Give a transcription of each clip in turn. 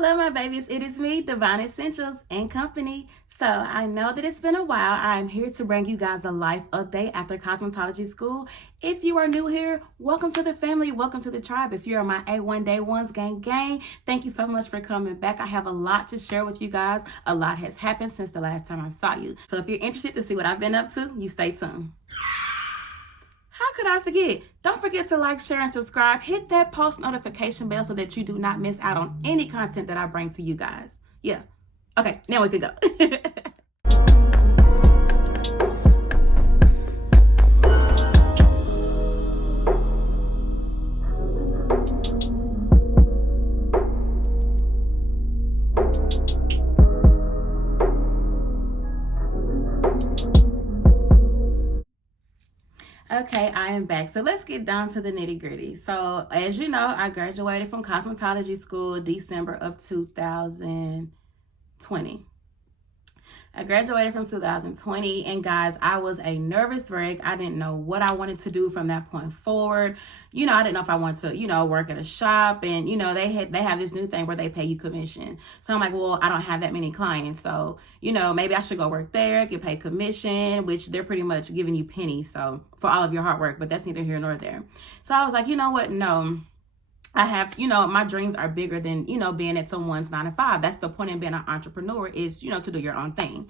Hello, my babies. It is me, Divine Essentials and Company. So I know that it's been a while. I'm here to bring you guys a life update after cosmetology school. If you are new here, welcome to the family. Welcome to the tribe. If you're my A1 Day Ones, gang, thank you so much for coming back. I have a lot to share with you guys. A lot has happened since the last time I saw you. So if you're interested to see what I've been up to, you stay tuned. How could I forget? Don't forget to like, share, and subscribe. Hit that post notification bell so that you do not miss out on any content that I bring to you guys. Yeah. Okay, now we can go. Okay, I am back. So let's get down to the nitty gritty. So as you know, I graduated from cosmetology school December of 2020. I graduated from 2020, and guys, I was a nervous wreck. I didn't know what I wanted to do from that point forward. I didn't know if I wanted to, work at a shop, and they have this new thing where they pay you commission. So I'm like, well, I don't have that many clients, so maybe I should go work there, get paid commission, which they're pretty much giving you pennies, so for all of your hard work, but that's neither here nor there. So I was like, you know what? No. I have, my dreams are bigger than, being at someone's 9 to 5. That's the point in being an entrepreneur is, to do your own thing.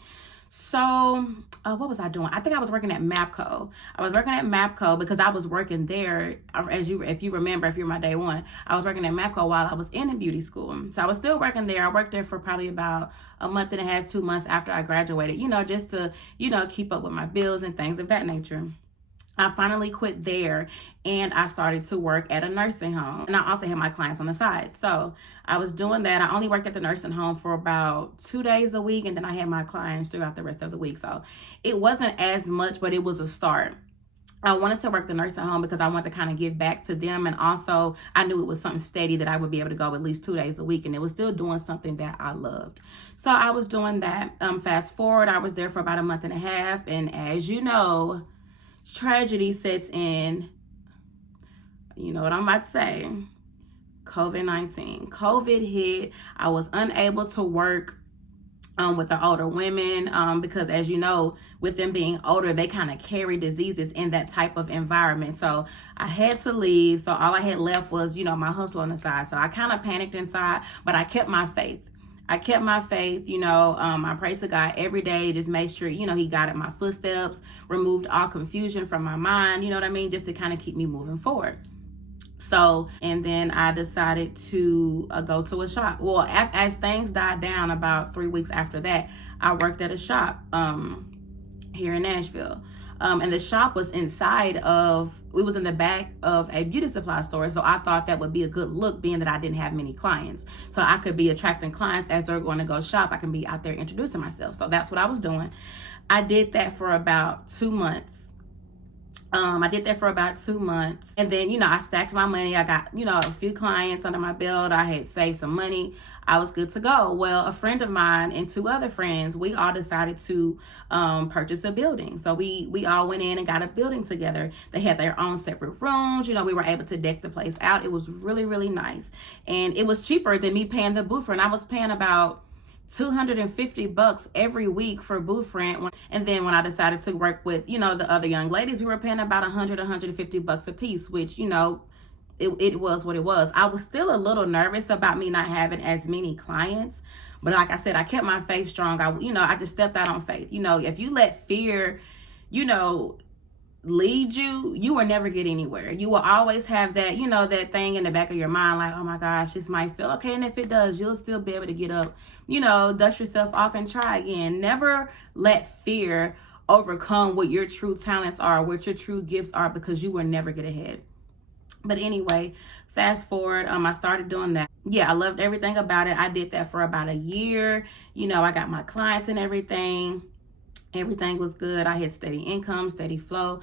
So what was I doing? I think I was working at MAPCO. I was working at MAPCO because I was working there, if you remember, if you're my day one, I was working at MAPCO while I was in a beauty school. So I was still working there. I worked there for probably about a month and a half, 2 months after I graduated, just to, keep up with my bills and things of that nature. I finally quit there and I started to work at a nursing home. And I also had my clients on the side. So I was doing that. I only worked at the nursing home for about 2 days a week. And then I had my clients throughout the rest of the week. So it wasn't as much, but it was a start. I wanted to work the nursing home because I wanted to kind of give back to them. And also I knew it was something steady that I would be able to go at least 2 days a week. And it was still doing something that I loved. So I was doing that. Fast forward, I was there for about a month and a half. And as you know, tragedy sets in. You know what I'm about to say. COVID-19. COVID hit. I was unable to work with the older women because, as you know, with them being older, they kind of carry diseases in that type of environment. So I had to leave. So all I had left was, my hustle on the side. So I kind of panicked inside, but I kept my faith. I prayed to God every day, just made sure, he guided my footsteps, removed all confusion from my mind, just to kind of keep me moving forward. So, and then I decided to go to a shop. Well, as things died down about 3 weeks after that, I worked at a shop here in Nashville. And the shop was in the back of a beauty supply store. So I thought that would be a good look, being that I didn't have many clients. So I could be attracting clients as they're going to go shop. I can be out there introducing myself. So that's what I was doing. I did that for about 2 months. And then, I stacked my money. I got, a few clients under my belt. I had saved some money. I was good to go. Well, a friend of mine and 2 other friends, we all decided to purchase a building. So we all went in and got a building together. They had their own separate rooms. We were able to deck the place out. It was really, really nice. And it was cheaper than me paying the booth rent. I was paying about $250 every week for booth rent. And then when I decided to work with, the other young ladies, we were paying about $150 a piece, which, it was what it was. I was still a little nervous about me not having as many clients. But like I said, I kept my faith strong. I just stepped out on faith. If you let fear, lead you, you will never get anywhere. You will always have that, that thing in the back of your mind, like, oh my gosh, this might feel okay. And if it does, you'll still be able to get up, dust yourself off and try again. Never let fear overcome what your true talents are, what your true gifts are, because you will never get ahead. But anyway, fast forward, I started doing that. Yeah, I loved everything about it. I did that for about a year. I got my clients and everything. Everything was good. I had steady income, steady flow.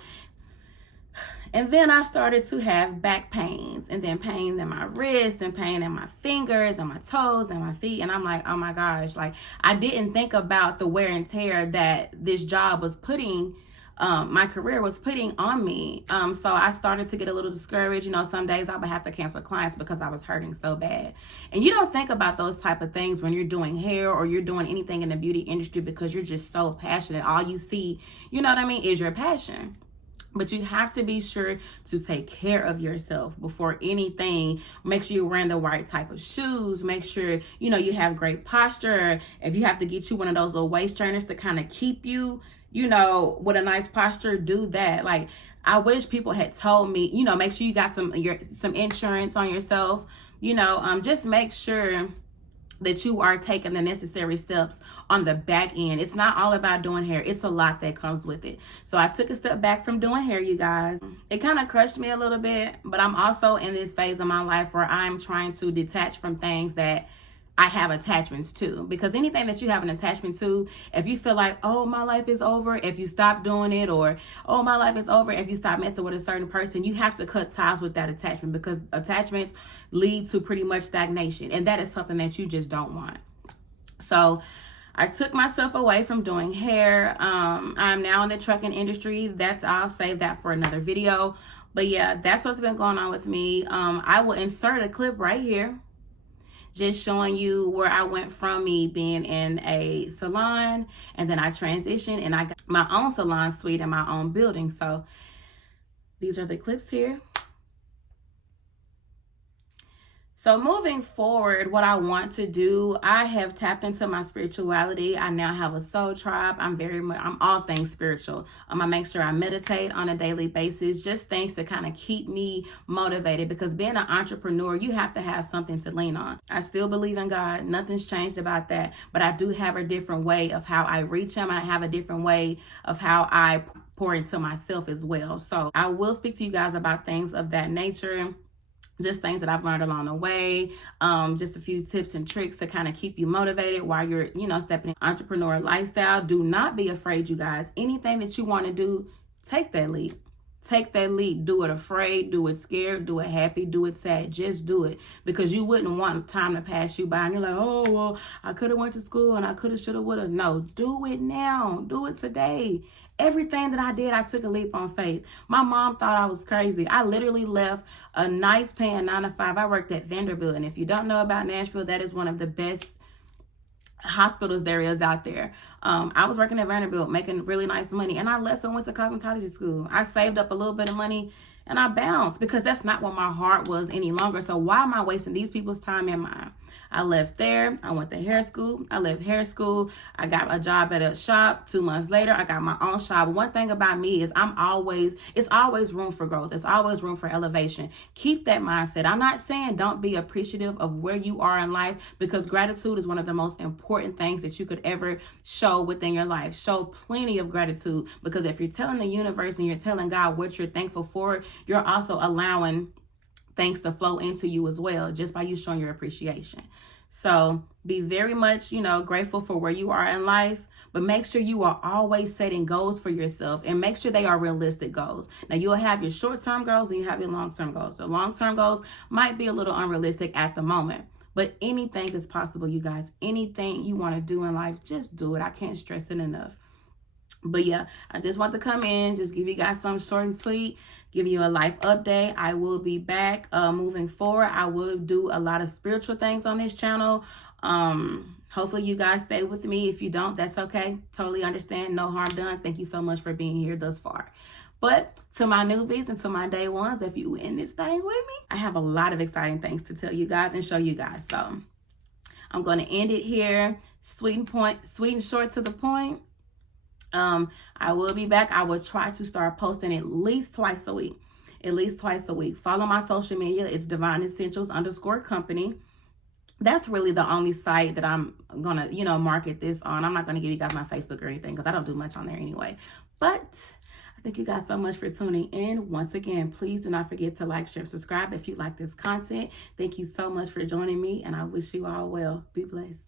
And then I started to have back pains, and then pain in my wrists, and pain in my fingers and my toes and my feet. And I'm like, oh my gosh, like I didn't think about the wear and tear that this job was putting my career was putting on me. So I started to get a little discouraged. You know, some days I would have to cancel clients because I was hurting so bad. And you don't think about those type of things when you're doing hair or you're doing anything in the beauty industry, because you're just so passionate. All you see, you know what I mean, is your passion. But you have to be sure to take care of yourself before anything. Make sure you're wearing the right type of shoes. Make sure, you know, you have great posture. If you have to get you one of those little waist trainers to kind of keep you, you know, with a nice posture, do that. Like, I wish people had told me, you know, make sure you got some insurance on yourself. You know, just make sure that you are taking the necessary steps on the back end. It's not all about doing hair. It's a lot that comes with it. So I took a step back from doing hair, you guys. It kind of crushed me a little bit, but I'm also in this phase of my life where I'm trying to detach from things that I have attachments to. Because anything that you have an attachment to, if you feel like, oh, my life is over if you stop doing it, or oh, my life is over if you stop messing with a certain person, you have to cut ties with that attachment, because attachments lead to pretty much stagnation, and that is something that you just don't want. So I took myself away from doing hair. I'm now in the trucking industry. I'll save that for another video. But yeah, that's what's been going on with me. I will insert a clip right here, just showing you where I went from me being in a salon, and then I transitioned and I got my own salon suite in my own building. So these are the clips here. So moving forward, what I want to do, I have tapped into my spirituality. I now have a soul tribe. I'm all things spiritual. I make sure I meditate on a daily basis, just things to kind of keep me motivated, because being an entrepreneur, you have to have something to lean on. I still believe in God. Nothing's changed about that, but I do have a different way of how I reach him, and I have a different way of how I pour into myself as well. So I will speak to you guys about things of that nature. Just things that I've learned along the way, just a few tips and tricks to kind of keep you motivated while you're, you know, stepping in entrepreneur lifestyle. Do not be afraid, you guys. Anything that you want to do, take that leap. Take that leap. Do it afraid, do it scared, do it happy, do it sad. Just do it, because you wouldn't want time to pass you by and you're like, oh, well, I could have went to school and I could have, should have, would have. No, do it now. Do it today. Everything that I did, I took a leap on faith. My mom thought I was crazy. I literally left a nice paying 9-to-5. I worked at Vanderbilt. And if you don't know about Nashville, that is one of the best hospitals there is out there. I was working at Vanderbilt, making really nice money. And I left and went to cosmetology school. I saved up a little bit of money and I bounced, because that's not what my heart was any longer. So why am I wasting these people's time and mine? I left there. I went to hair school. I left hair school. I got a job at a shop. 2 months later, I got my own shop. One thing about me is it's always room for growth. It's always room for elevation. Keep that mindset. I'm not saying don't be appreciative of where you are in life, because gratitude is one of the most important things that you could ever show within your life. Show plenty of gratitude, because if you're telling the universe and you're telling God what you're thankful for, you're also allowing things to flow into you as well, just by you showing your appreciation. So be very much, you know, grateful for where you are in life, but make sure you are always setting goals for yourself, and make sure they are realistic goals. Now, you'll have your short-term goals and you have your long-term goals. So long-term goals might be a little unrealistic at the moment, but anything is possible, you guys. Anything you want to do in life, just do it. I can't stress it enough. But yeah, I just want to come in, just give you guys some short and sweet, give you a life update. I will be back moving forward. I will do a lot of spiritual things on this channel. Hopefully you guys stay with me. If you don't, that's okay. Totally understand. No harm done. Thank you so much for being here thus far. But to my newbies and to my day ones, if you in this thing with me, I have a lot of exciting things to tell you guys and show you guys. So I'm going to end it here. Sweet and short to the point. I will be back. I will try to start posting at least twice a week. Follow my social media. It's divine_essentials_company. That's really the only site that I'm gonna, you know, market this on. I'm not gonna give you guys my Facebook or anything, because I don't do much on there anyway. But I thank you guys so much for tuning in. Once again, please do not forget to like, share, subscribe if you like this content. Thank you so much for joining me, and I wish you all well. Be blessed.